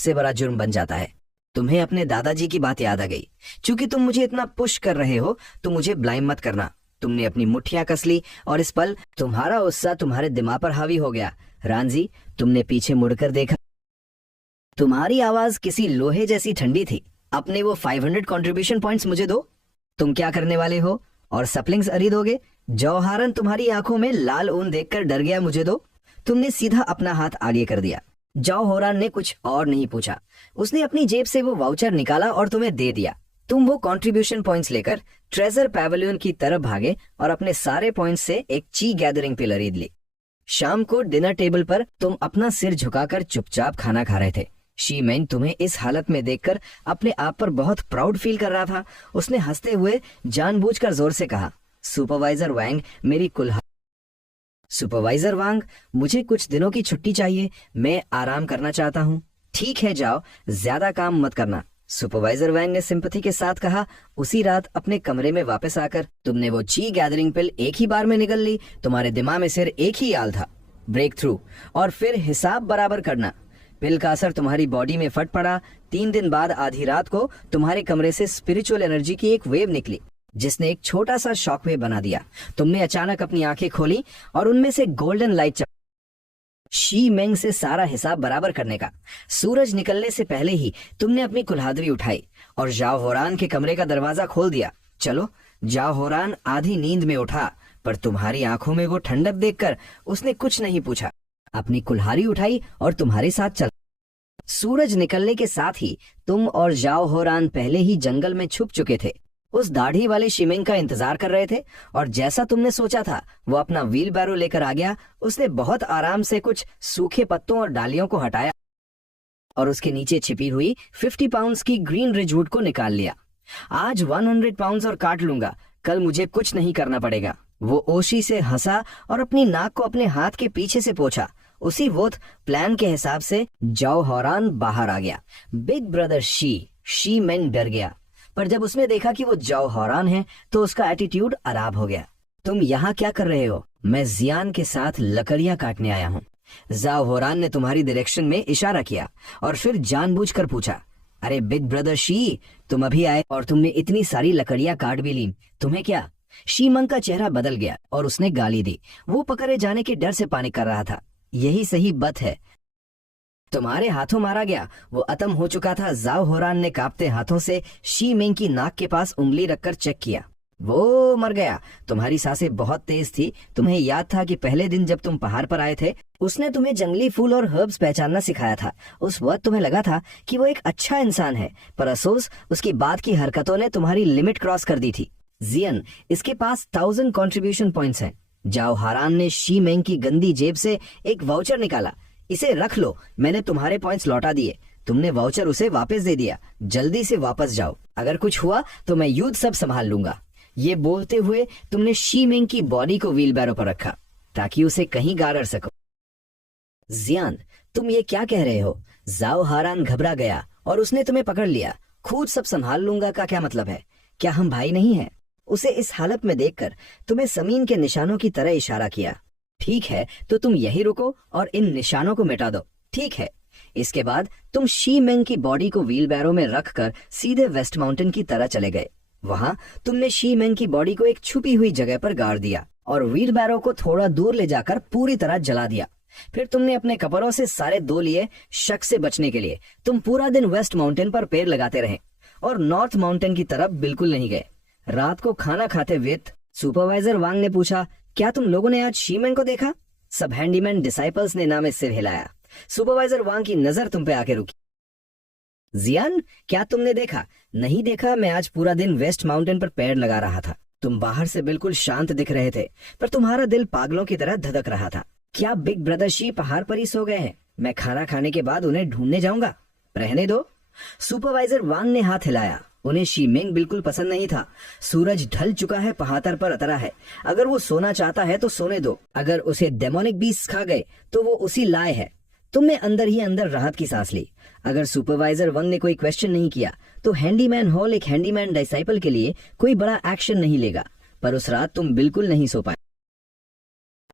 सबसे बड़ा जुर्म बन जाता है। तुम्हें अपने दादाजी की बात याद आ गई। चूंकि तुम मुझे इतना पुश कर रहे हो तो मुझे ब्लाइम मत करना। तुमने अपनी मुट्ठियां कस ली और इस पल तुम्हारा गुस्सा तुम्हारे दिमाग पर हावी हो गया। रांझी, तुमने पीछे मुड़कर देखा। तुम्हारी आवाज किसी लोहे जैसी ठंडी थी। अपने वो 500 कंट्रीब्यूशन पॉइंट्स मुझे दो। तुम क्या करने वाले हो? और सप्लिंग्स अरीदोगे? जौहरन तुम्हारी आंखों में लाल ऊन देखकर डर गया। मुझे दो। तुमने सीधा अपना हाथ आगे कर दिया। जौहरन ने कुछ और नहीं पूछा। उसने अपनी जेब से वो वाउचर निकाला और तुम्हें दे दिया। तुम वो कंट्रीब्यूशन पॉइंट्स लेकर ट्रेजर पैवेलियन की तरफ भागे और अपने सारे पॉइंट्स से एक ची गैदरिंग पिल खरीद ली। शाम को डिनर टेबल पर तुम अपना सिर झुकाकर चुपचाप खाना खा रहे थे। शी मेंग तुम्हें इस हालत में देखकर अपने आप पर बहुत प्राउड फील कर रहा था। उसने हंसते हुए जानबूझकर जोर से कहा, सुपरवाइजर वांग, मेरी कुल्हाड़ी। सुपरवाइजर वांग, मुझे कुछ दिनों की छुट्टी चाहिए। मैं आराम करना चाहता हूँ। ठीक है, जाओ, ज्यादा काम मत करना। सुपरवाइजर वांग ने सिंपैथी के साथ कहा। उसी रात अपने कमरे में वापस आकर तुमने वो ची गैदरिंग पिल एक ही बार में निगल ली। तुम्हारे दिमाग में सिर्फ एक ही याल था, ब्रेक थ्रू और फिर हिसाब बराबर करना। पिल का असर तुम्हारी बॉडी में फट पड़ा। 3 दिन बाद आधी रात को तुम्हारे कमरे से स्पिरिचुअल एनर्जी की एक वेव निकली जिसने एक छोटा सा शॉक वेव बना दिया। तुमने अचानक अपनी आंखें खोली और उनमें से गोल्डन लाइट शी मेंग से सारा हिसाब बराबर करने का। सूरज निकलने से पहले ही तुमने अपनी कुल्हाड़ी उठाई और जाओ होरान के कमरे का दरवाजा खोल दिया। चलो, जाओ होरान आधी नींद में उठा, पर तुम्हारी आंखों में वो ठंडक देखकर उसने कुछ नहीं पूछा। अपनी कुल्हाड़ी उठाई और तुम्हारे साथ चल। सूरज निकलने के साथ ही तुम और जाओ होरान पहले ही जंगल में छुप चुके थे। उस दाढ़ी वाले शिमेंग का इंतजार कर रहे थे और जैसा तुमने सोचा था वो अपना व्हील बैरो लेकर आ गया। उसने बहुत आराम से कुछ सूखे पत्तों और डालियों को हटाया और उसके नीचे छिपी हुई 50 पाउंड्स की ग्रीन रिजवुड को निकाल लिया। आज 100 पाउंड्स और काट लूंगा, कल मुझे कुछ नहीं करना पड़ेगा। वो ओशी से हंसा और अपनी नाक को अपने हाथ के पीछे से पोंछा। उसी वक्त प्लान के हिसाब से जाओ होरान बाहर आ गया। बिग ब्रदर शी मेंग डर गया, पर जब उसने देखा कि वो जाओ होरान है तो उसका एटीट्यूड अराब हो गया। तुम यहाँ क्या कर रहे हो? मैं जियान के साथ लकड़ियां काटने आया हूँ। जाओ होरान ने तुम्हारी डायरेक्शन में इशारा किया और फिर जानबूझकर पूछा, अरे बिग ब्रदर शी, तुम अभी आए और तुमने इतनी सारी लकड़ियां काट भी ली, तुम्हें क्या? शी मंग का चेहरा बदल गया और उसने गाली दी। वो पकड़े जाने के डर से पानिक कर रहा था। यही सही बात है, तुम्हारे हाथों मारा गया। वो अतम हो चुका था। जाओ होरान ने कांपते हाथों से शी मेंग की नाक के पास उंगली रखकर चेक किया। वो मर गया। तुम्हारी सांसें बहुत तेज थी। तुम्हें याद था कि पहले दिन जब तुम पहाड़ पर आए थे उसने तुम्हें जंगली फूल और हर्ब्स पहचानना सिखाया था। उस वक्त तुम्हें लगा था कि वो एक अच्छा इंसान है, पर अफसोस उसकी बाद की हरकतों ने तुम्हारी लिमिट क्रॉस कर दी थी। जियन, इसके पास 1000 कंट्रीब्यूशन पॉइंट्स हैं। जाओ होरान ने शी मेंग की गंदी जेब से एक वाउचर निकाला। इसे रख लो, मैंने तुम्हारे पॉइंट्स लौटा दिए। तुमने वाउचर उसे वापस दे दिया। जल्दी से वापस जाओ, अगर कुछ हुआ तो मैं युद्ध सब संभाल लूंगा। ये बोलते हुए तुमने शी मेंग की बॉडी को व्हील बैरो पर रखा ताकि उसे कहीं गाड़ सको। जियान, तुम ये क्या कह रहे हो? जाओ होरान घबरा गया और उसने तुम्हें पकड़ लिया। खुद सब संभाल लूंगा का क्या मतलब है? क्या हम भाई नहीं हैं? उसे इस हालत में देखकर तुम्हें जमीन के निशानों की तरह इशारा किया। ठीक है, तो तुम यही रुको और इन निशानों को मिटा दो। ठीक है। इसके बाद तुम शी मेंग की बॉडी को व्हील बैरो में रखकर सीधे वेस्ट माउंटेन की तरह चले गए। वहां तुमने शी मेंग की बॉडी को एक छुपी हुई जगह पर गाड़ दिया और व्हील बैरो को थोड़ा दूर ले जाकर पूरी तरह जला दिया। फिर तुमने अपने कपड़ों से सारे दो लिए। शक से बचने के लिए तुम पूरा दिन वेस्ट माउंटेन पर पेड़ लगाते रहे और नॉर्थ माउंटेन की तरफ बिल्कुल नहीं गए। रात को खाना खाते विद सुपरवाइजर वांग ने पूछा, क्या तुम लोगों ने आज शी मेंग को देखा? सब हैंडीमैन डिसाइपल्स ने नाम सिर हिलाया। सुपरवाइजर वांग की नजर तुम पे आके रुकी। जियान, क्या तुमने देखा? नहीं देखा, मैं आज पूरा दिन वेस्ट माउंटेन पर पेड़ लगा रहा था। तुम बाहर से बिल्कुल शांत दिख रहे थे, पर तुम्हारा दिल पागलों की तरह धधक रहा था। क्या बिग ब्रदर शी पहाड़ पर ही सो गए हैं? मैं खाना खाने के बाद उन्हें ढूंढने जाऊंगा, रहने दो। सुपरवाइजर वांग ने हाथ हिलाया। उन्हें शी मेंग बिल्कुल पसंद नहीं था। सूरज ढल चुका है, पहाड़ पर अतरा है। अगर वो सोना चाहता है तो सोने दो। अगर उसे डेमोनिक बीस्ट खा गए तो वो उसी लाए है। तुमने अंदर ही अंदर राहत की सांस ली। अगर सुपरवाइजर वंग ने कोई क्वेश्चन नहीं किया तो हैंडीमैन हॉल एक हैंडीमैन डिसाइपल के लिए कोई बड़ा एक्शन नहीं लेगा। पर उस रात तुम बिल्कुल नहीं सो पाए।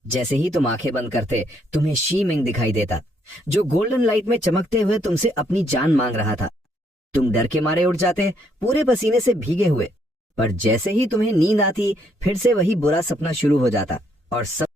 जैसे ही तुम आंखें बंद करते तुम्हें शी मेंग दिखाई देता। जो गोल्डन लाइट में चमकते हुए तुमसे अपनी जान मांग रहा था। तुम डर के मारे उठ जाते, पूरे पसीने से भीगे हुए, पर जैसे ही तुम्हें नींद आती फिर से वही बुरा सपना शुरू हो जाता और सब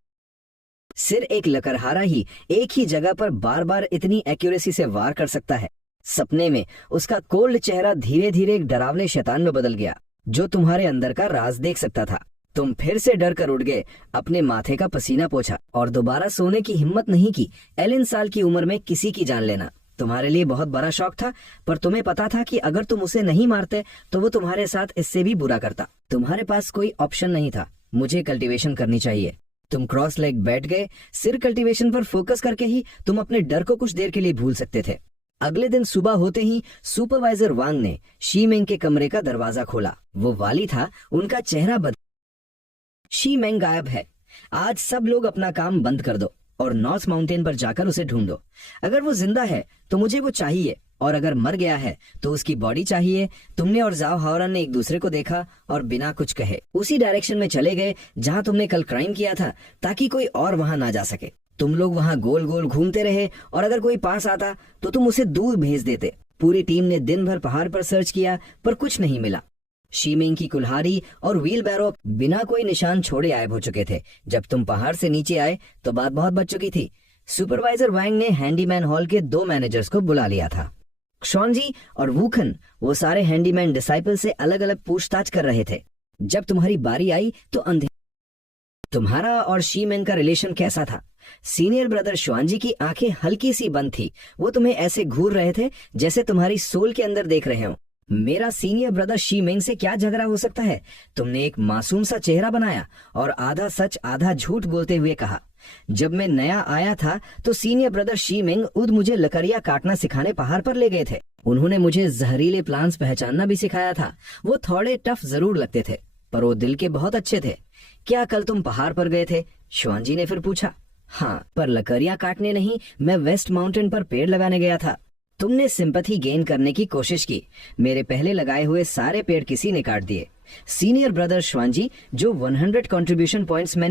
सिर एक लकड़हारा ही एक ही जगह पर बार बार इतनी एक्यूरेसी से वार कर सकता है। सपने में उसका कोल्ड चेहरा धीरे धीरे एक डरावने शैतान में बदल गया जो तुम्हारे अंदर का राज देख सकता था। तुम फिर से डर कर उठ गए, अपने माथे का पसीना पोंछा और दोबारा सोने की हिम्मत नहीं की। एलन साल की उम्र में किसी की जान लेना तुम्हारे लिए बहुत बड़ा शौक था, पर तुम्हें पता था कि अगर तुम उसे नहीं मारते तो वो तुम्हारे साथ इससे भी बुरा करता। तुम्हारे पास कोई ऑप्शन नहीं था, मुझे कल्टीवेशन करनी चाहिए। तुम क्रॉस लेग बैठ गए, सिर कल्टीवेशन पर फोकस करके ही तुम अपने डर को कुछ देर के लिए भूल सकते थे। अगले दिन सुबह होते ही सुपरवाइजर वांग ने शीमेंग के कमरे का दरवाजा खोला। वो वाली था, उनका चेहरा शीमेंग गायब है। आज सब लोग अपना काम बंद कर दो और नॉर्थ माउंटेन पर जाकर उसे ढूंढो। अगर वो जिंदा है तो मुझे वो चाहिए, और अगर मर गया है तो उसकी बॉडी चाहिए। तुमने और जाओ हावरन ने एक दूसरे को देखा और बिना कुछ कहे उसी डायरेक्शन में चले गए जहां तुमने कल क्राइम किया था, ताकि कोई और वहां ना जा सके। तुम लोग वहां गोल गोल घूमते रहे और अगर कोई पास आता तो तुम उसे दूर भेज देते। पूरी टीम ने दिन भर पहाड़ पर सर्च किया पर कुछ नहीं मिला। शीमेंग की कुल्हाड़ी और व्हील बैरो बिना कोई निशान छोड़े गायब हो चुके थे। जब तुम पहाड़ से नीचे आए तो बात बहुत बच चुकी थी। सुपरवाइजर वांग ने हैंडीमैन हॉल के 2 मैनेजर्स को बुला लिया था। क्षॉन्जी और वूखन वो सारे हैंडीमैन डिसाइपल से अलग अलग पूछताछ कर रहे थे। जब तुम्हारी बारी आई तो तुम्हारा और शीमेंग का रिलेशन कैसा था? सीनियर ब्रदर श्वानजी की आंखें हल्की सी बंद थी। वो तुम्हें ऐसे घूर रहे थे जैसे तुम्हारी सोल के अंदर देख रहे हो। मेरा सीनियर ब्रदर शीमेंग से क्या झगड़ा हो सकता है? तुमने एक मासूम सा चेहरा बनाया और आधा सच आधा झूठ बोलते हुए कहा। जब मैं नया आया था तो सीनियर ब्रदर शीमेंग उद मुझे लकड़ियां काटना सिखाने पहाड़ पर ले गए थे। उन्होंने मुझे जहरीले प्लांट्स पहचानना भी सिखाया था। वो थोड़े टफ जरूर लगते थे पर वो दिल के बहुत अच्छे थे। क्या कल तुम पहाड़ पर गए थे? श्वानजी ने फिर पूछा। हाँ, पर लकड़ियां काटने नहीं, मैं वेस्ट माउंटेन पर पेड़ लगाने गया था। तुमने सिंपैथी गेन करने की कोशिश की। मेरे पहले लगाए हुए सारे पेड़ किसी ने काट दिए। सीनियर ब्रदर श्वानजी जो 100 कंट्रीब्यूशन पॉइंट्स में।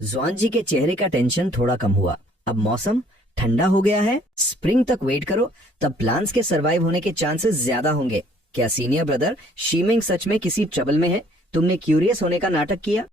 ज्वानजी के चेहरे का टेंशन थोड़ा कम हुआ। अब मौसम ठंडा हो गया है, स्प्रिंग तक वेट करो, तब प्लांट्स के सरवाइव होने के चांसेस ज्यादा होंगे। क्या सीनियर ब्रदर शीमेंग सच में किसी ट्रबल में है? तुमने क्यूरियस होने का नाटक किया।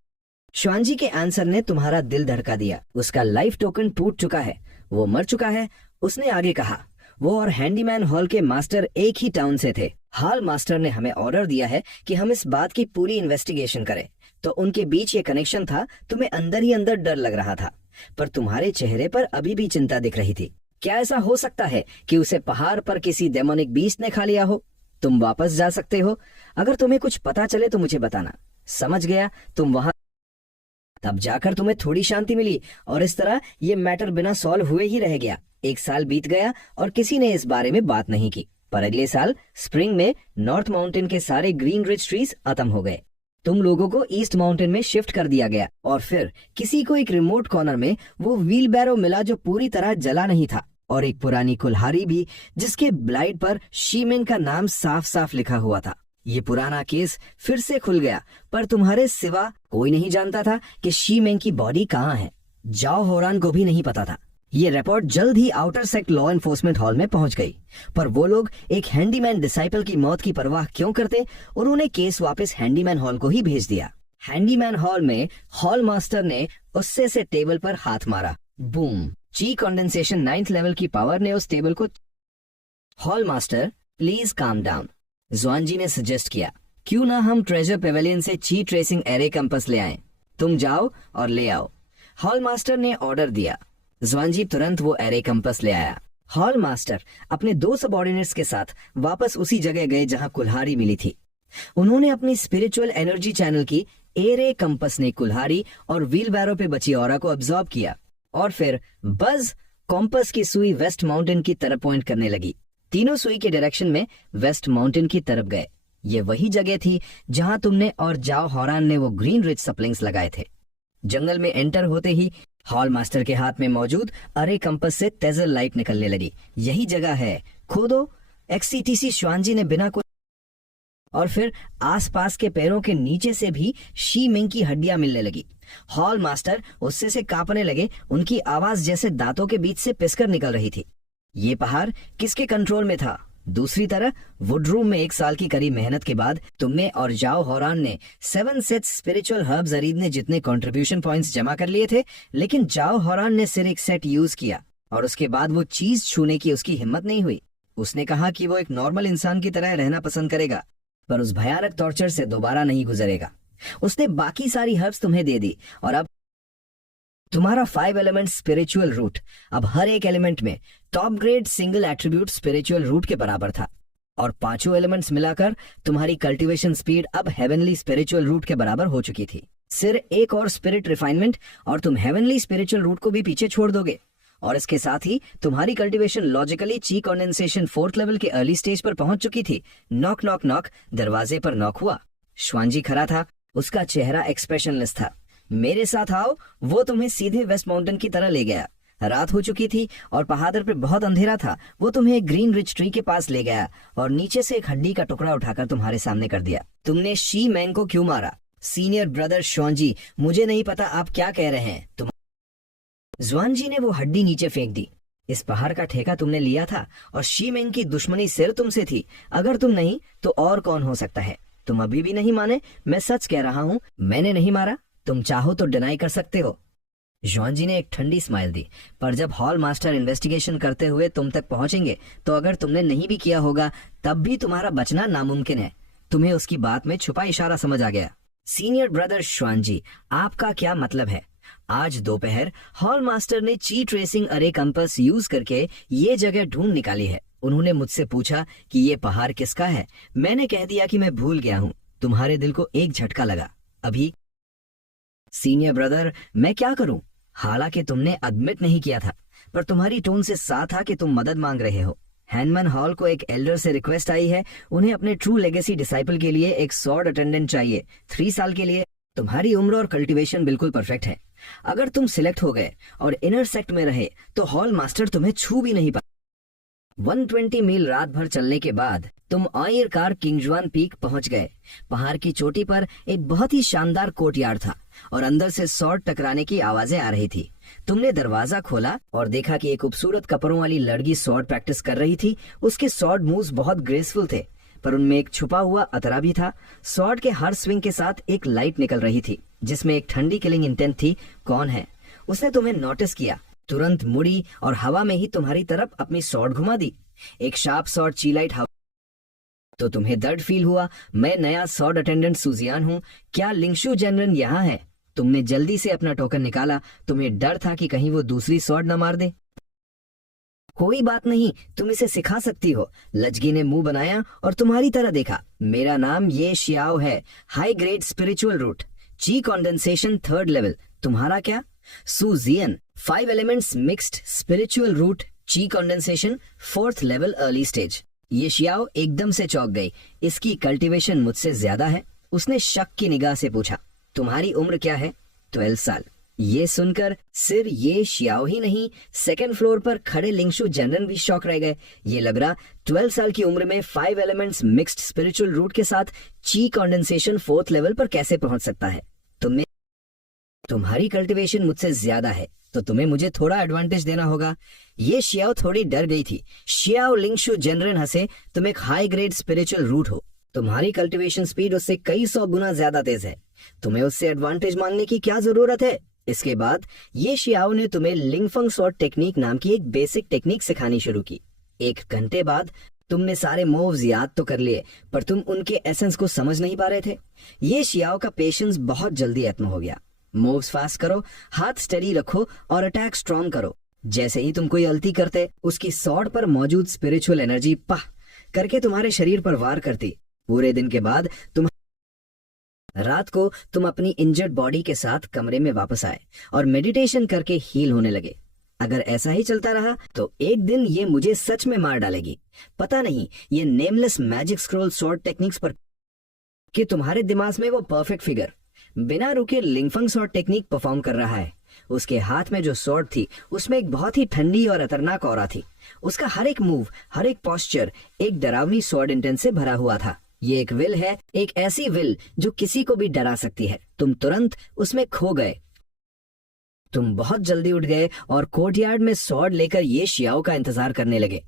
श्वानजी के आंसर ने तुम्हारा दिल धड़का दिया। उसका लाइफ टोकन टूट चुका है, वो मर चुका है। उसने आगे कहा। वो और हैंडीमैन हॉल के मास्टर एक ही टाउन से थे। हॉल मास्टर ने हमें ऑर्डर दिया है कि हम इस बात की पूरी इन्वेस्टिगेशन करें। तो उनके बीच ये कनेक्शन था। तुम्हें अंदर ही अंदर डर लग रहा था, पर तुम्हारे चेहरे पर अभी भी चिंता दिख रही थी। क्या ऐसा हो सकता है कि उसे पहाड़ पर किसी डेमोनिक बीस्ट ने खा लिया हो? तुम वापस जा सकते हो। अगर तुम्हें कुछ पता चले तो मुझे बताना। समझ गया? तुम वहां तब जाकर तुम्हें थोड़ी शांति मिली और इस तरह ये मैटर बिना सॉल्व हुए ही रह गया। 1 साल बीत गया और किसी ने इस बारे में बात नहीं की, पर अगले साल स्प्रिंग में नॉर्थ माउंटेन के सारे ग्रीन रिच ट्रीज खत्म हो गए। तुम लोगों को ईस्ट माउंटेन में शिफ्ट कर दिया गया और फिर किसी को एक रिमोट कॉर्नर में वो व्हील बैरो मिला जो पूरी तरह जला नहीं था, और एक पुरानी कुल्हाड़ी भी जिसके ब्लाइड पर शीमेंग का नाम साफ साफ लिखा हुआ था। ये पुराना केस फिर से खुल गया, पर तुम्हारे सिवा कोई नहीं जानता था कि शीमेंग की बॉडी कहाँ है। जाओ होरान को भी नहीं पता था। ये रिपोर्ट जल्द ही outer sect law enforcement hall में पहुंच गई, पर वो लोग एक हैंडीमैन डिसाइपल की मौत की परवाह क्यों करते? उन्होंने केस वापस हैंडीमैन हॉल को ही भेज दिया। हैंडीमैन हॉल में हॉल मास्टर ने उससे से टेबल पर हाथ मारा। बूम! ची कंडेंसेशन 9th लेवल की पावर ने उस टेबल को। Hall master, please calm down, ज्वानजी ने सजेस्ट किया। क्यों ना हम ट्रेजर पेवेलियन से ची ट्रेसिंग एरे कंपास ले आएं। तुम जाओ और ले आओ, हॉल मास्टर ने ऑर्डर दिया। ज्वानजी तुरंत वो एरे कंपास ले आया। हॉल मास्टर अपने 2 सबऑर्डिनेट्स के साथ वापस उसी जगह गए जहां कुल्हाड़ी मिली थी। उन्होंने अपनी स्पिरिचुअल एनर्जी चैनल की एरे कंपास ने कुल्हाड़ी और व्हील बैरो पे बची ऑरा को अब्सॉर्ब किया, और फिर बज कॉम्पस की सुई वेस्ट माउंटेन की तरफ पॉइंट करने लगी। तीनों सुई के डायरेक्शन में वेस्ट माउंटेन की तरफ गए। ये वही जगह थी जहां तुमने और जाओ हॉरान ने वो ग्रीन रिच सप्लिंग्स लगाए थे। जंगल में एंटर होते ही हॉल मास्टर के हाथ में मौजूद अरे कंपस से तेजल लाइट निकलने लगी। यही जगह है, खोदो। एक्सीटीसी श्वानजी ने बिना कोई और फिर आसपास के पैरों के नीचे से भी शी मिंग की हड्डियां मिलने लगी। हॉल मास्टर उससे से कांपने लगे, उनकी आवाज जैसे दांतों के बीच से पिसकर निकल रही थी। ये पहाड़ किसके कंट्रोल में था? दूसरी तरफ वुडरूम में 1 साल की कड़ी मेहनत के बाद तुमने और जाओ होरान ने 7 सेट्स स्पिरिचुअल हर्ब्स अरीब ने जितने कंट्रीब्यूशन पॉइंट्स जमा कर लिए थे, लेकिन जाओ होरान ने सिर्फ एक सेट यूज किया और उसके बाद वो चीज छूने की उसकी हिम्मत नहीं हुई। उसने कहा कि वो एक नॉर्मल इंसान की तरह रहना पसंद करेगा, पर उस भयानक टॉर्चर से दोबारा नहीं गुजरेगा। उसने बाकी सारी हर्ब्स तुम्हें दे दी और अब तुम्हारा 5 एलिमेंट स्पिरिचुअल रूट अब हर एक एलिमेंट में top grade single attribute spiritual root के बराबर था और 5 एलिमेंट्स मिलाकर तुम्हारी कल्टीवेशन स्पीड अब हेवनली स्पिरिचुअल रूट के बराबर हो चुकी थी। सिर्फ एक और स्पिरिट रिफाइनमेंट और तुम हेवनली स्पिरिचुअल रूट को भी पीछे छोड़ दोगे और इसके साथ ही तुम्हारी कल्टीवेशन लॉजिकली ची कंडेंसेशन 4th लेवल के अर्ली स्टेज पर पहुंच चुकी थी। नॉक नॉक नॉक, दरवाजे पर नॉक हुआ। श्वानजी खड़ा था, उसका चेहरा एक्सप्रेशनलेस था। मेरे साथ आओ, वो तुम्हें सीधे वेस्ट माउंटेन की तरह ले गया। रात हो चुकी थी और पहाड़ पे बहुत अंधेरा था। वो तुम्हें एक ग्रीन रिच ट्री के पास ले गया और नीचे से एक हड्डी का टुकड़ा उठाकर तुम्हारे सामने कर दिया। तुमने शी मैंग को क्यों मारा? सीनियर ब्रदर श्वानजी, मुझे नहीं पता आप क्या कह रहे हैं। तुम ज्वानजी ने वो हड्डी नीचे फेंक दी। इस पहाड़ का ठेका तुमने लिया था और शी मैंग की दुश्मनी सिर्फ तुमसे थी। अगर तुम नहीं तो और कौन हो सकता है? तुम अभी भी नहीं माने? मैं सच कह रहा हूँ, मैंने नहीं मारा। तुम चाहो तो डिनाई कर सकते हो। ज्वानजी ने एक ठंडी स्माइल दी, पर जब हॉल मास्टर इन्वेस्टिगेशन करते हुए तुम तक पहुंचेंगे तो अगर तुमने नहीं भी किया होगा तब भी तुम्हारा बचना नामुमकिन है। तुम्हें उसकी बात में छुपा इशारा समझ आ गया। सीनियर ब्रदर श्वानजी, आपका क्या मतलब है? आज दोपहर हॉल मास्टर ने ची ट्रेसिंग अरे कंपास यूज करके ये जगह ढूंढ निकाली है। उन्होंने मुझसे पूछा कि ये पहाड़ किसका है। मैंने कह दिया कि मैं भूल गया हूँ। तुम्हारे दिल को एक झटका लगा अभी। सीनियर ब्रदर, मैं क्या करूं? हालांकि तुमने एडमिट नहीं किया था, पर तुम्हारी टोन से साफ था कि तुम मदद मांग रहे हो। हैनमन हॉल को एक एल्डर से रिक्वेस्ट आई है, उन्हें अपने ट्रू लेगेसी डिसाइपल के लिए एक सॉर्ड अटेंडेंट चाहिए 3 साल के लिए। तुम्हारी उम्र और कल्टीवेशन बिल्कुल परफेक्ट है। अगर तुम सिलेक्ट हो गए और इनर सेक्ट में रहे तो हॉल मास्टर तुम्हें छू भी नहीं पा। 120 मील रात भर चलने के बाद तुम आयरकार किंगजुआन पीक पहुंच गए। पहाड़ की चोटी पर एक बहुत ही शानदार कोर्टयार्ड था और अंदर से सॉर्ड टकराने की आवाजें आ रही थी। तुमने दरवाजा खोला और देखा कि एक खूबसूरत कपड़ों वाली लड़की सॉर्ड प्रैक्टिस कर रही थी। उसके सॉर्ड मूव्स बहुत ग्रेसफुल थे, पर उनमें एक छुपा हुआ अतरा भी था। सॉर्ड के हर स्विंग के साथ एक लाइट निकल रही थी जिसमें एक ठंडी किलिंग इंटेंट थी। कौन है? उसने तुम्हें नोटिस किया, तुरंत मुड़ी और हवा में ही तुम्हारी तरफ अपनी सॉर्ड घुमा दी। एक शार्प सॉर्ड चीलाइट हवा। तो तुम्हें दर्द फील हुआ। मैं नया सॉर्ड अटेंडेंट सुजियान हूँ। क्या लिंगशु जनरल यहाँ है? तुमने जल्दी से अपना टोकन निकाला। तुम्हें डर था कि कहीं वो दूसरी सॉर्ड न मार दे। कोई बात नहीं, तुम इसे सिखा सकती हो। लजगी ने मुंह बनाया और तुम्हारी तरह देखा। मेरा नाम ये शियाओ है, हाई ग्रेड स्पिरिचुअल रूट, ची कंडेंसेशन 3rd लेवल। तुम्हारा क्या? सुजियन, 5 एलिमेंट्स मिक्स्ड स्पिरिचुअल रूट, ची condensation 4th level early stage. ये शियाओ एकदम से चौंक गई। इसकी कल्टीवेशन मुझसे ज्यादा है। उसने शक की निगाह से पूछा, तुम्हारी उम्र क्या है? 12 साल। ये सुनकर सिर्फ ये शियाओ ही नहीं, 2nd फ्लोर पर खड़े लिंगशु जनरल भी शॉक रह गए। ये लग रहा 12 साल की उम्र में 5 एलिमेंट्स मिक्स्ड स्पिरिचुअल रूट के साथ ची कंडेंसेशन 4th लेवल पर कैसे पहुंच सकता है? तुम्हारी कल्टीवेशन मुझसे ज्यादा है तो तुम्हें मुझे थोड़ा एडवांटेज देना होगा। ये शियाओ थोड़ी डर गई थी। शियाओ लिंगशु जनरल हंसे, तुम एक हाई ग्रेड स्पिरिचुअल रूट हो। तुम्हारी कल्टीवेशन स्पीड उससे कई 100 गुना ज्यादा तेज है। तुम्हें उससे एडवांटेज मांगने की क्या जरूरत है? इसके बाद ये शियाओ ने तुम्हें लिंगफंग सॉर्ट टेक्निक नाम की एक बेसिक टेक्निक सिखानी शुरू की। 1 घंटे बाद तुमने सारे मूव्स याद तो कर लिए, पर तुम उनके एसेंस को समझ नहीं पा रहे थे। ये शियाओ का पेशेंस बहुत जल्दी खत्म हो गया। मूव्स फास्ट करो, हाथ स्टेडी रखो और अटैक स्ट्रॉन्ग करो। जैसे ही तुम कोई गलती करते, उसकी सॉर्ड पर मौजूद स्पिरिचुअल एनर्जी पाह करके तुम्हारे शरीर पर वार करती। पूरे दिन के बाद रात को तुम अपनी इंजर्ड बॉडी के साथ कमरे में वापस आए और मेडिटेशन करके हील होने लगे। अगर ऐसा ही चलता रहा तो एक दिन ये मुझे सच में मार डालेगी। पता नहीं ये nameless magic scroll sword techniques पर कि तुम्हारे दिमाग में वो परफेक्ट फिगर बिना रुके लिंगफंग सॉर्ड टेक्निक परफॉर्म कर रहा है। उसके हाथ में जो सॉर्ड थी उसमें एक बहुत ही ठंडी और खतरनाक ऑरा थी। उसका हर एक मूव, हर एक पोस्चर एक डरावनी सॉर्ड इंटेंस से भरा हुआ था। ये एक विल है, एक ऐसी विल जो किसी को भी डरा सकती है। तुम तुरंत उसमें खो गए। तुम बहुत जल्दी उठ गए और कोर्टयार्ड में सॉर्ड लेकर ये शियाओ का इंतजार करने लगे।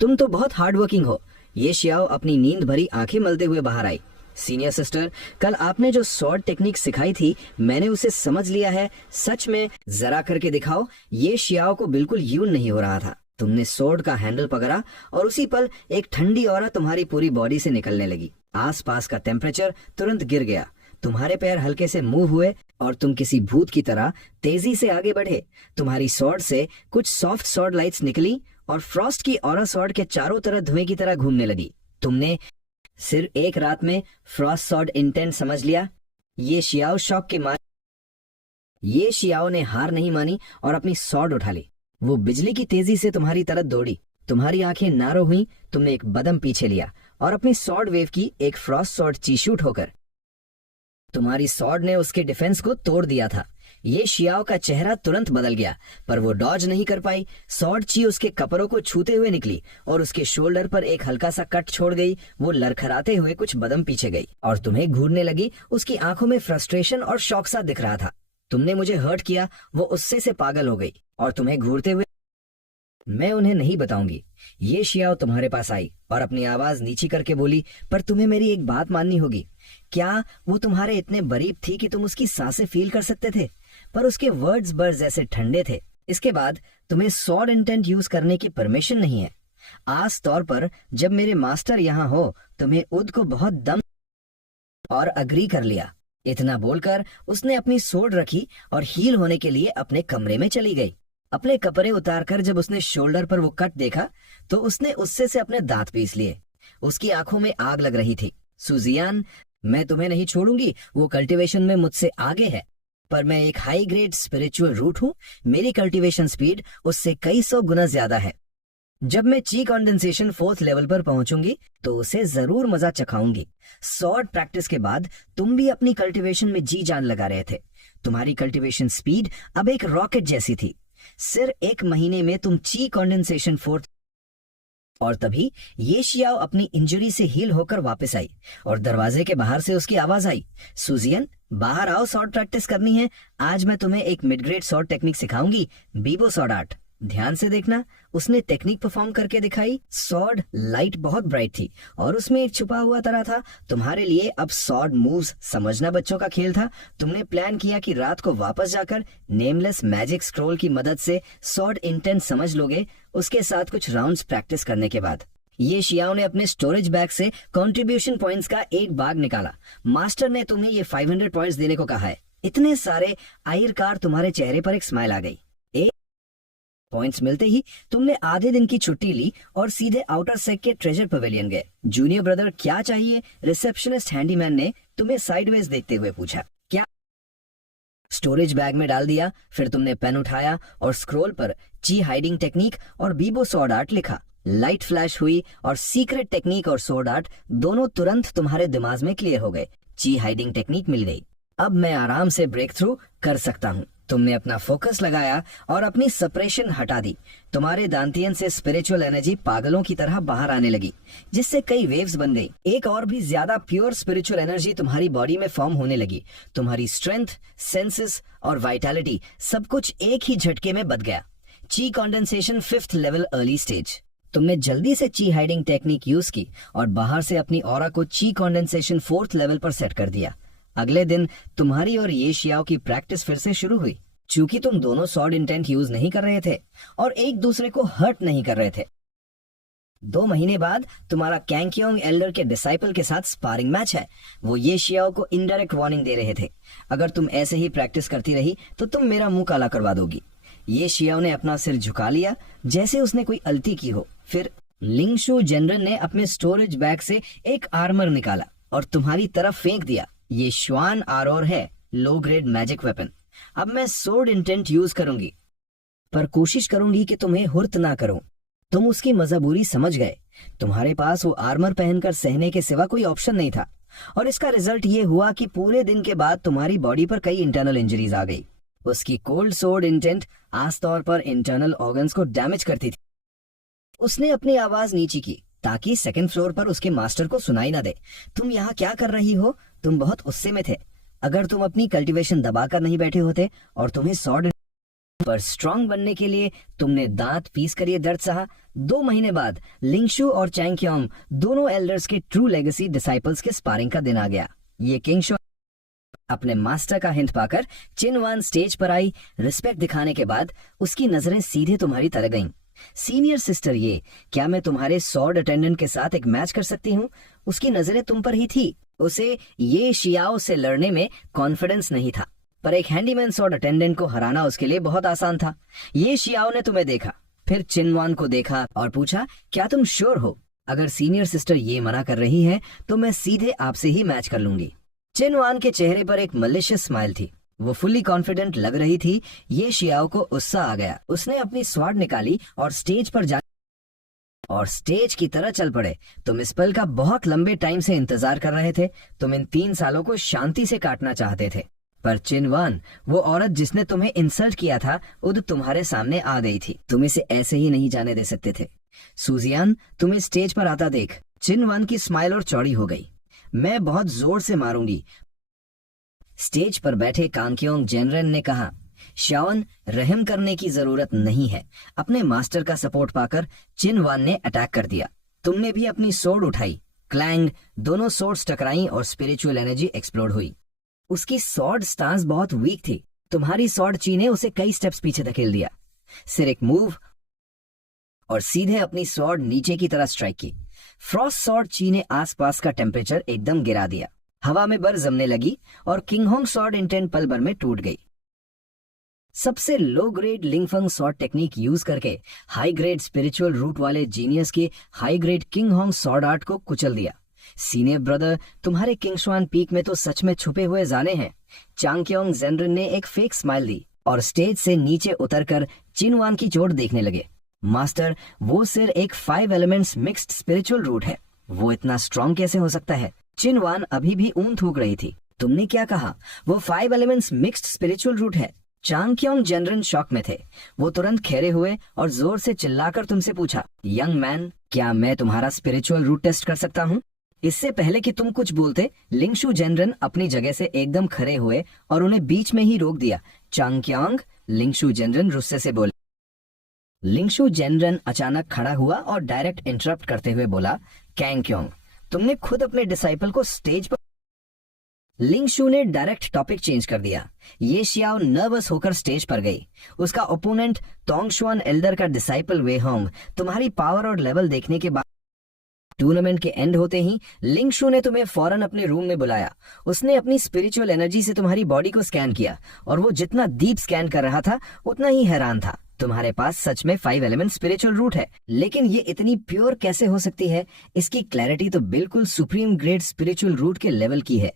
तुम तो बहुत हार्ड वर्किंग हो। ये शियाओ अपनी नींद भरी आंखें मलते हुए बाहर आई। सीनियर सिस्टर, कल आपने जो सॉर्ड टेक्निक सिखाई थी मैंने उसे समझ लिया है। सच में जरा करके दिखाओ। ये शियाओ को बिल्कुल यूं नहीं हो रहा था। तुमने सॉर्ड का हैंडल पकड़ा और उसी पल एक ठंडी ऑरा तुम्हारी पूरी बॉडी से निकलने लगी। आसपास का टेम्परेचर तुरंत गिर गया। तुम्हारे पैर हल्के से मूव हुए और तुम किसी भूत की तरह तेजी से आगे बढ़े। तुम्हारी सॉर्ड से कुछ सॉफ्ट सॉर्ड लाइट्स निकली और फ्रॉस्ट की ऑरा सॉर्ड के चारों तरफ धुएं की तरह घूमने लगी। तुमने सिर्फ एक रात में फ्रॉस्ट सॉर्ड इंटेंट समझ लिया। ये शियाओ शौक के मारे। ये शियाओ ने हार नहीं मानी और अपनी सॉर्ड उठा ली। वो बिजली की तेजी से तुम्हारी तरफ दौड़ी। तुम्हारी आंखें नारो हुई। तुमने एक कदम पीछे लिया और अपनी सॉर्ड वेव की एक फ्रॉस्ट सॉर्ड चीशूट होकर तुम्हारी सॉर्ड ने उसके डिफेंस को तोड़ दिया था। ये शियाओ का चेहरा तुरंत बदल गया, पर वो डॉज नहीं कर पाई। सॉर्ड ची उसके कपड़ों को छूते हुए निकली और उसके शोल्डर पर एक हल्का सा कट छोड़ गई। वो लड़खड़ाते हुए कुछ कदम पीछे गई और तुम्हें घूरने लगी। उसकी आंखों में फ्रस्ट्रेशन और शौक सा दिख रहा था। तुमने मुझे हर्ट किया। वो उससे से पागल हो गई और तुम्हें घूरते हुए मैं उन्हें नहीं बताऊंगी। ये शियाओ तुम्हारे पास आई और अपनी आवाज नीची करके बोली, पर तुम्हें मेरी एक बात माननी होगी। क्या वो तुम्हारे इतने करीब थी कि तुम उसकी सांसें फील कर सकते थे? पर उसके वर्ड्स बर्ड्स ऐसे ठंडे थे। इसके बाद तुम्हें सॉर्ड इंटेंट यूज करने की परमिशन नहीं है। आस तौर पर जब मेरे मास्टर यहाँ हो तुम्हें उद को बहुत दम और अग्री कर लिया। इतना बोलकर उसने अपनी सोड रखी और हील होने के लिए अपने कमरे में चली गई। अपने कपड़े उतारकर जब उसने शोल्डर पर वो कट देखा तो उसने उससे से अपने दांत पीस लिए। उसकी आंखों में आग लग रही थी। सुजियान, मैं तुम्हें नहीं छोड़ूंगी। वो कल्टीवेशन में मुझसे आगे है, पर मैं एक हाई ग्रेड स्पिरिचुअल रूट हूँ। मेरी कल्टीवेशन स्पीड उससे कई 100 गुना ज्यादा है। जब मैं ची कंडेंसेशन 4th लेवल पर पहुंचूंगी तो उसे जरूर मजा चखाऊंगी। सॉर्ड प्रैक्टिस के बाद तुम भी अपनी कल्टीवेशन में जी जान लगा रहे थे। तुम्हारी कल्टीवेशन स्पीड अब एक रॉकेट जैसी थी। सिर्फ 1 महीने में तुम ची कंडेंसेशन 4th और तभी ये शियाओ अपनी इंजरी से हील होकर वापस आई और दरवाजे के बाहर से उसकी आवाज आई, सुजियन बाहर आओ, सॉर्ड प्रैक्टिस करनी है। आज मैं तुम्हें एक मिड ग्रेड सॉर्ड टेक्निक सिखाऊंगी, बीबो सॉर्ड आर्ट। ध्यान से देखना। उसने टेक्निक परफॉर्म करके दिखाई। सॉर्ड लाइट बहुत ब्राइट थी और उसमें एक छुपा हुआ तरह था तुम्हारे लिए। अब सॉर्ड मूव्स समझना बच्चों का खेल था। तुमने प्लान किया कि रात को वापस जाकर नेमलेस मैजिक स्क्रोल की मदद से सॉर्ड इंटेंट समझ लोगे। उसके साथ कुछ राउंड्स प्रैक्टिस करने के बाद ये शियाओ ने अपने स्टोरेज बैग से कंट्रीब्यूशन पॉइंट्स का एक बाग निकाला। मास्टर ने तुम्हें ये 500 पॉइंट्स देने को कहा है। इतने सारे आखिरकार तुम्हारे चेहरे पर एक स्माइल आ गई। पॉइंट्स मिलते ही तुमने आधे दिन की छुट्टी ली और सीधे आउटर सेक के ट्रेजर पवेलियन गए। जूनियर ब्रदर, क्या चाहिए? रिसेप्शनिस्ट हैंडीमैन ने तुम्हें साइडवेज देखते हुए पूछा। क्या? स्टोरेज बैग में डाल दिया। फिर तुमने पेन उठाया और स्क्रोल पर ची हाइडिंग टेक्निक और बीबो सॉर्ड आर्ट लिखा। लाइट फ्लैश हुई और सीक्रेट टेक्निक और सॉर्ड आर्ट दोनों तुरंत तुम्हारे दिमाग में क्लियर हो गए। ची हाइडिंग टेक्निक मिल गई। अब मैं आराम से ब्रेक थ्रू कर सकता हूँ। तुमने अपना फोकस लगाया और अपनी सप्रेशन हटा दी। तुम्हारे दांतियन से स्पिरिचुअल एनर्जी पागलों की तरह बाहर आने लगी, जिससे कई वेव्स बन गई। एक और भी ज्यादा प्योर स्पिरिचुअल एनर्जी तुम्हारी बॉडी में फॉर्म होने लगी। तुम्हारी स्ट्रेंथ, सेंसेस और वाइटैलिटी सब कुछ एक ही झटके में बदल गया। ची condensation 5th level early stage. तुमने जल्दी से ची हाइडिंग टेक्निक यूज की और बाहर से अपनी ऑरा को ची कंडेंसेशन 4th लेवल पर सेट कर दिया। अगले दिन तुम्हारी और ये शियाओ की प्रैक्टिस फिर से शुरू हुई। चूंकि तुम दोनों सॉर्ड इंटेंट यूज नहीं कर रहे थे और एक दूसरे को हर्ट नहीं कर रहे थे। 2 महीने बाद तुम्हारा कैंगक्योंग एल्डर के डिसाइपल के साथ स्पारिंग मैच है। वो ये शियाओ को इनडायरेक्ट वार्निंग दे रहे थे, अगर तुम ऐसे ही प्रैक्टिस करती रही तो तुम मेरा मुंह काला करवा दोगी। ये शियाओ ने अपना सिर झुका लिया जैसे उसने कोई गलती की हो। फिर लिंगशु जनरल ने अपने स्टोरेज बैग से एक आर्मर निकाला और तुम्हारी तरफ फेंक दिया। ये श्वान आरोर है, लो ग्रेड मैजिक वेपन। अब मैं सोर्ड इंटेंट यूज करूंगी, पर कोशिश करूंगी कि तुम्हें हुर्त ना करूं। तुम उसकी मजबूरी समझ गए। तुम्हारे पास वो आर्मर पहनकर सहने के सिवा कोई ऑप्शन नहीं था और इसका रिजल्ट ये हुआ कि पूरे दिन के बाद तुम्हारी बॉडी पर कई इंटरनल इंजरीज आ गई। उसकी कोल्ड सोर्ड इंटेंट आस तौर पर इंटरनल ऑर्गन्स को डैमेज करती थी। उसने अपनी आवाज नीची की ताकि सेकंड फ्लोर पर उसके मास्टर को सुनाई ना दे। तुम यहाँ क्या कर रही हो? तुम बहुत गुस्से में थे। अगर तुम अपनी कल्टीवेशन दबाकर नहीं बैठे होते और तुम्हें स्वॉर्ड पर स्ट्रांग बनने के लिए तुमने दांत पीस कर ये दर्द सहा। 2 महीने बाद लिंगशु और चैंगक्योंग दोनों एल्डर्स के ट्रू लेगेसी डिसाइपल्स के स्पारिंग का दिन आ गया। ये किंगशु अपने मास्टर का हिंट पाकर चिनवान स्टेज पर आई। रिस्पेक्ट दिखाने के बाद उसकी नजरें सीधे तुम्हारी तरफ गईं। सीनियर सिस्टर, ये क्या मैं तुम्हारे स्वॉर्ड अटेंडेंट के साथ एक मैच कर सकती हूँ? उसकी नजरें तुम पर ही थी। उसे ये शियाओ से लड़ने में कॉन्फिडेंस नहीं था, पर एक हैंडीमैन स्वॉर्ड अटेंडेंट को हराना उसके लिए बहुत आसान था। ये शियाओ ने तुम्हें देखा, फिर चिनवान को देखा और पूछा, क्या तुम श्योर हो? अगर सीनियर सिस्टर ये मना कर रही है तो मैं सीधे आपसे ही मैच कर लूंगी। चिनवान के चेहरे पर एक मलिशियस स्माइल थी। वो फुल्ली कॉन्फिडेंट लग रही थी। ये शियाओ को गुस्सा आ गया। उसने अपनी स्वॉर्ड निकाली और स्टेज की तरह चल पड़े। तुम इस पल का बहुत लंबे टाइम से इंतजार कर रहे थे। तुम इन 3 सालों को शांति से काटना चाहते थे, पर चिनवान, वो औरत जिसने तुम्हें इंसल्ट किया था, उद तुम्हारे सामने आ गई थी। तुम इसे ऐसे ही नहीं जाने दे सकते थे। सुजियान, तुम्हें स्टेज पर आता देख। चिनवान की स्माइल और चौड़ी हो गई। मैं बहुत जोर से मारूंगी। स्टेज पर बैठे कांगक्योंग जेनरेन ने कहा, शाओन, रहम करने की जरूरत नहीं है। अपने मास्टर का सपोर्ट पाकर चिनवान ने अटैक कर दिया। तुमने भी अपनी सोर्ड उठाई। क्लैंग, दोनों सोर्ड्स टकराई और स्पिरिचुअल एनर्जी एक्सप्लोड हुई। उसकी सॉर्ड स्टांस बहुत वीक थी। तुम्हारी सॉर्ड ची ने उसे कई स्टेप्स पीछे धकेल दिया। सिर एक मूव और सीधे अपनी सॉर्ड नीचे की तरह स्ट्राइक की। फ्रॉस्ट सॉर्ड ची ने आसपास का टेम्परेचर एकदम गिरा दिया। हवा में बर्फ जमने लगी और किंगहोंग सॉर्ड इंटेंट पल भर में टूट गई। सबसे low grade Lingfeng sword technique use करके हाई ग्रेड स्पिरिचुअल रूट वाले जीनियस के high grade Qinghong sword art को कुचल दिया। सीनियर ब्रदर, तुम्हारे किंगशुआन पीक में तो सच में छुपे हुए जाने हैं। चांगक्योंग जेनरेन ने एक फेक स्माइल दी और स्टेज से नीचे उतरकर चिनवान की चोट देखने लगे। मास्टर, वो सिर एक 5 एलिमेंट्स मिक्स्ड स्पिरिचुअल रूट है। वो इतना स्ट्रॉन्ग कैसे हो सकता है? चिनवान अभी भी ऊन थूक रही थी। तुमने क्या कहा? वो 5 एलिमेंट्स मिक्स्ड स्पिरिचुअल रूट है। चांगक्योंग जेनरेन शॉक में थे। वो तुरंत खड़े हुए और जोर से चिल्लाकर तुमसे पूछा, यंग मैन, क्या मैं तुम्हारा स्पिरिचुअल रूट टेस्ट कर सकता हूँ? इससे पहले कि तुम कुछ बोलते, लिंगशु जेनरेन अपनी जगह से एकदम खड़े हुए और उन्हें बीच में ही रोक दिया। चांगक्योंग, लिंगशु जेनरेन गुस्से से बोले। लिंगशु जेनरेन अचानक खड़ा हुआ और डायरेक्ट इंटरप्ट करते हुए बोला, कैंगक्योंग, तुमने खुद अपने डिसाइपल को स्टेज पर। लिंगशु ने डायरेक्ट टॉपिक चेंज कर दिया। ये शियाओ नर्वस होकर स्टेज पर गई। उसका ओपोनेंट तोंगशुआन एल्डर का डिसाइपल वे होंग। तुम्हारी पावर और लेवल देखने के बाद टूर्नामेंट के एंड होते ही लिंगशु ने तुम्हें फौरन अपने रूम में बुलाया। उसने अपनी स्पिरिचुअल एनर्जी से तुम्हारी बॉडी को स्कैन किया और वो जितना डीप स्कैन कर रहा था उतना ही हैरान था। तुम्हारे पास सच में 5 एलिमेंट स्पिरिचुअल रूट है, लेकिन ये इतनी प्योर कैसे हो सकती है? इसकी क्लैरिटी तो बिल्कुल सुप्रीम ग्रेड स्पिरिचुअल रूट के लेवल की है।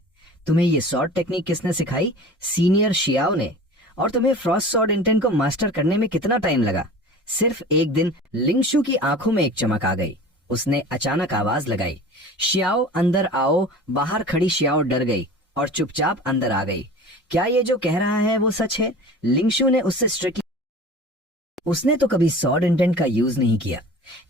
तुम्हें ये सॉर्ड टेक्निक किसने सिखाई? सीनियर शियाओ ने। और तुम्हें फ्रॉस्ट सॉर्ड इंटेंट को मास्टर करने में कितना टाइम लगा? सिर्फ एक दिन। लिंगशु की आंखों में एक चमक आ गई। उसने अचानक आवाज लगाई, शियाओ अंदर आओ। बाहर खड़ी शियाओ डर गई और चुपचाप अंदर आ गई। क्या ये जो कह रहा है वो सच है? लिंगशु ने उससे स्ट्रिक्टली। उसने तो कभी सॉर्ड इंटेंट का यूज नहीं किया।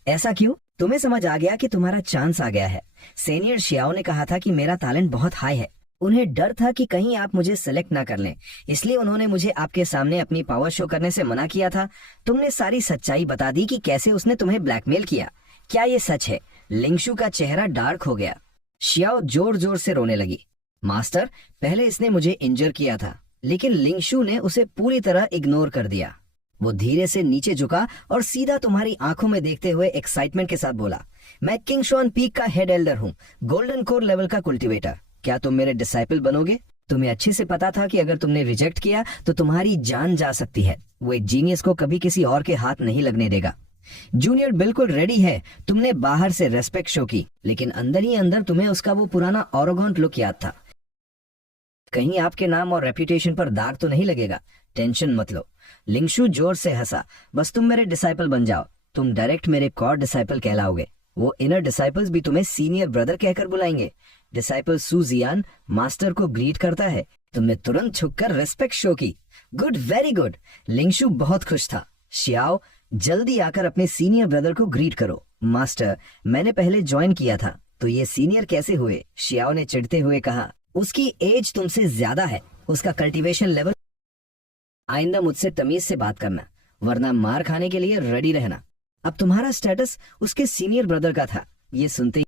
ऐसा क्यों? तुम्हें समझ आ गया कि तुम्हारा चांस आ गया है। सीनियर शियाओ ने कहा था कि मेरा टैलेंट बहुत हाई है। उन्हें डर था कि कहीं आप मुझे सेलेक्ट ना कर लें, इसलिए उन्होंने मुझे आपके सामने अपनी पावर शो करने से मना किया था। तुमने सारी सच्चाई बता दी कि कैसे उसने तुम्हें ब्लैकमेल किया। क्या ये सच है? लिंगशु का चेहरा डार्क हो गया। शियाओ जोर जोर से रोने लगी। मास्टर, पहले इसने मुझे इंजर किया था, लेकिन लिंगशु ने उसे पूरी तरह इग्नोर कर दिया। वो धीरे से नीचे झुका और सीधा तुम्हारी आंखों में देखते हुए एक्साइटमेंट के साथ बोला, मैं किंगशुआन पीक का हेड एल्डर हूँ, गोल्डन कोर लेवल का कल्टीवेटर। क्या तुम मेरे डिसाइपल बनोगे? तुम्हें अच्छे से पता था कि अगर तुमने रिजेक्ट किया तो तुम्हारी जान जा सकती है। वो एक जीनियस को कभी किसी और के हाथ नहीं लगने देगा। जूनियर बिल्कुल रेडी है। तुमने बाहर से रेस्पेक्ट शो की, लेकिन अंदर ही अंदर तुम्हें उसका वो पुराना ऑरोगेंट लुक याद था। कहीं आपके नाम और रेपुटेशन पर दाग तो नहीं लगेगा? टेंशन मत लो। लिंगशु जोर से हंसा। बस तुम मेरे डिसाइपल बन जाओ, तुम डायरेक्ट मेरे कोर डिसाइपल कहलाओगे। वो इनर डिसाइपल्स भी तुम्हें सीनियर ब्रदर कहकर बुलाएंगे। डिसाइपल सुजियान मास्टर को ग्रीट करता है। तुमने तुरंत झुककर रेस्पेक्ट शो की। Good, very good. लिंगशु बहुत खुश था। शियाओ, जल्दी आकर अपने सीनियर ब्रदर को ग्रीट करो। मास्टर, मैंने पहले ज्वाइन किया था, तो ये सीनियर कैसे हुए? शियाओ ने चिढ़ते हुए कहा। उसकी एज तुमसे ज्यादा है, उसका कल्टीवेशन लेवल। आइंदा मुझसे तमीज से बात करना, वरना मार खाने के लिए रेडी रहना। अब तुम्हारा स्टेटस उसके सीनियर ब्रदर का था। ये सुनते